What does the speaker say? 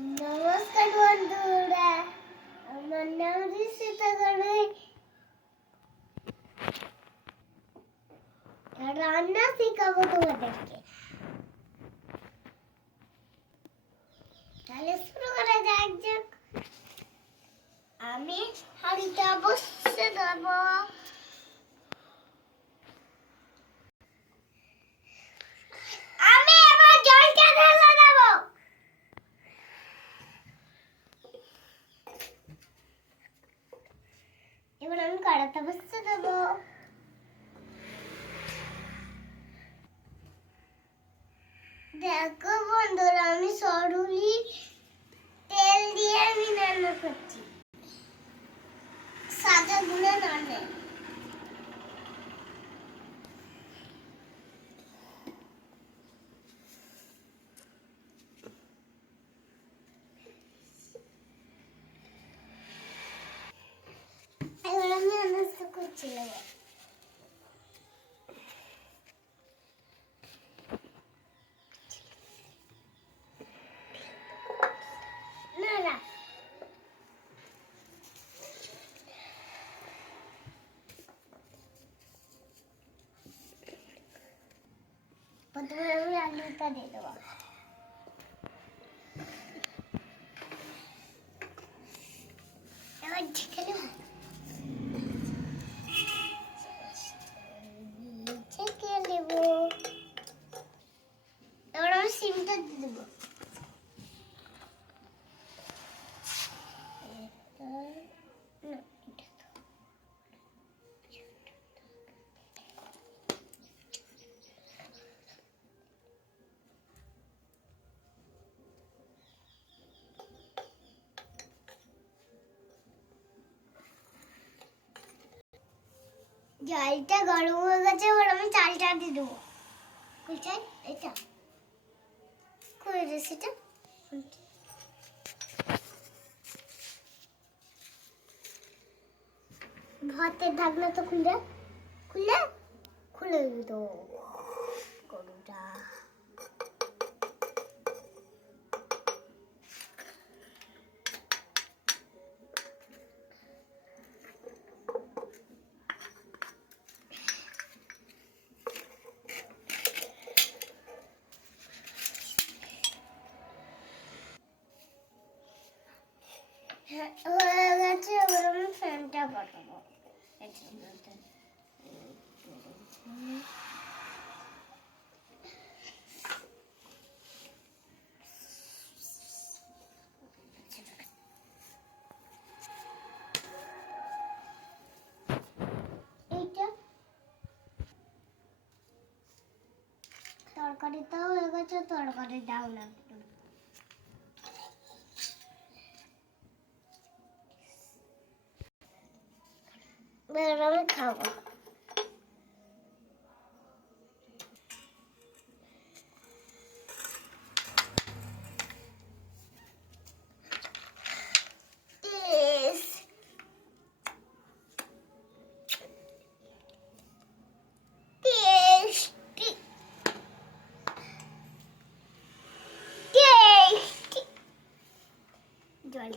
নমস্কার বন্ধুরা, আমার নাম ঋষিতা গড়াই। রান্না শেখাবো তোমাদেরকে। তাহলে শুরু করা যাক। আমি হাঁড়িটা বসিয়ে দেবো। আমি এবার জলটা ঢেলে দেবো। এবার আমি কড়াইতে বসিয়ে দেবো। দেখো বন্ধুরা, আমি সরুলি তেল দিয়ে আমি রান্না করছি। সাদা গুঁড়ো নয়। এবার আমি আনাজ করছিলাম। প্রথমে আমি আলুটা দিয়ে দেবো। এবার ঢেকে দেবো। ঢেকে দেবো। এবার আমি সিমটা দিয়ে দেবো। জলটা গরম হয়ে গেছে, এবার আমি চালটা দিয়ে দেবো। এটা করে রেসিটা ভাতের ঢাকনাটা খুলে খুলে খুলে দিত গরুটা। হয়ে গেছে, এবার আমি ফ্যানটা পাঠাবো। এইটা তরকারিটাও হয়ে গেছে, তরকারি দাও না। আমি খাবো। জল